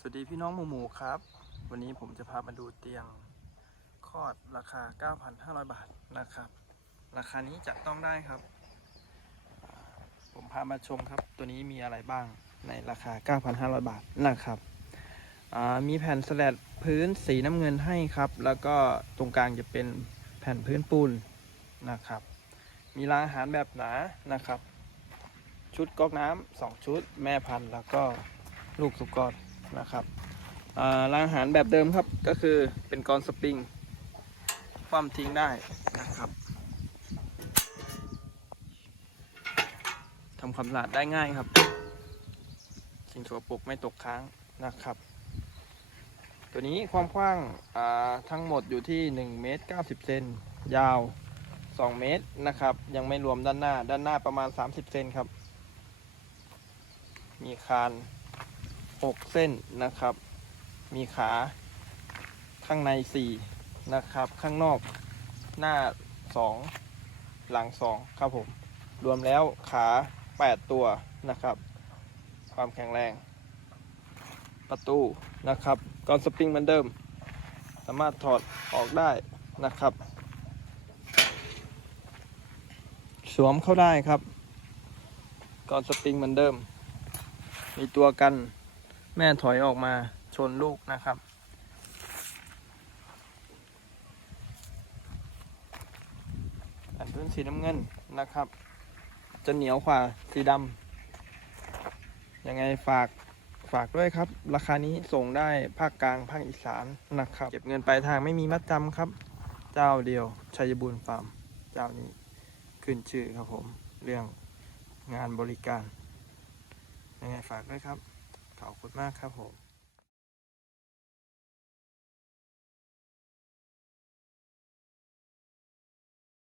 สวัสดีพี่น้องหมูหมูครับ วันนี้ผมจะพามาดูเตียงคลอดราคา 9,500 บาทนะครับ ราคานี้จับต้องได้ครับ ผมพามาชมครับ ตัวนี้มีอะไรบ้างในราคา 9,500 บาทนะครับอ่ามีแผ่นสแลดพื้นสีน้ำเงินให้ครับ แล้วก็ตรงกลางจะเป็นแผ่นพื้นปูนนะครับ มีรางอาหารแบบหนานะครับ ชุดก๊อกน้ำสองชุดแม่พันธุ์แล้วก็ลูกสุกร นะครับอ่ารางหารแบบเดิมครับก็คือเป็นกรสปริง คว่ำทิ้งได้นะครับทำความสะอาดได้ง่ายครับสิ่งสกปรกไม่ตกค้างนะครับ ตัวนี้ความกว้างทั้งหมดอยู่ที่1เมตร90เซนยาว 2 เมตรนะครับ ยังไม่รวมด้านหน้าด้านหน้าประมาณ 30เซนครับ มีคาน 6 เส้นนะครับ มีขาข้างใน 4 นะครับ ข้างนอกหน้า 2 หลัง 2 ครับผม รวมแล้วขา 8 ตัวนะครับ ความแข็งแรง ประตูนะครับกอนสปริงเหมือนเดิม สามารถถอดออกได้นะครับ สวมเข้าได้ครับกอนสปริงเหมือนเดิม มีตัวกัน แม่ถอยออกมาชนลูกนะครับ อันพื้นสีน้ำเงินนะครับ จะเหนียวกว่าสีดำยังไงฝากฝากด้วยครับ ราคานี้ส่งได้ภาคกลางภาคอีสานนะครับ เก็บเงินปลายทางไม่มีมัดจำครับ เจ้าเดียวชัยบุญฟาร์มเจ้านี้ขึ้นชื่อครับผม เรื่องงานบริการยังไงฝากด้วยครับ ขอบคุณมากครับผม